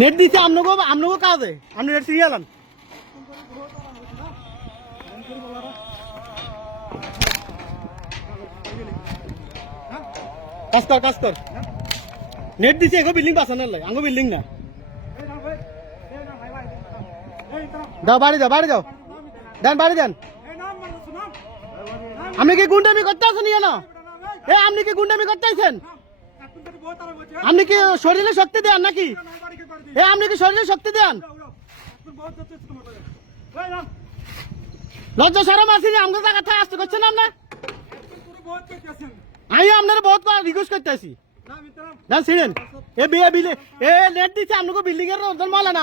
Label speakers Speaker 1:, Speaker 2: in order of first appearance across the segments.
Speaker 1: Net দিছে আপনাকে আপনাকে কাজে। আপনি নেট সিরিয়াল আন কাজ কর নেট দিছে এগো বিল্ডিং বাঁচানোর লাগে আঙ্গো বিল্ডিং না দাও, বাড়ি যাও বাড়ি যাও দেন, বাড়ি দেন। আপনি কি গুন্ডামি করতে আছেন কেন এ আপনি কি গুন্ডামি করতে আছেন? আপনি কি শরীরে শক্তি দেন নাকি? এ, আপনি কি শরীরে শক্তি দেন? লজ্জা সরম যে আমাদের জায়গা থেকে, আসতে করছেন আপনার আমি আপনার বহুত রিকোয়েস্ট করতে আছি না ছিলেন এ বিয়ে বিলে, এ নেট দিচ্ছে আপনাকে বিল্ডিং এর ওজন মালা না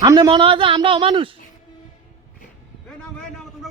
Speaker 1: সামনে মনে হয় যে আমরাও
Speaker 2: মানুষ।
Speaker 1: না না তোমরা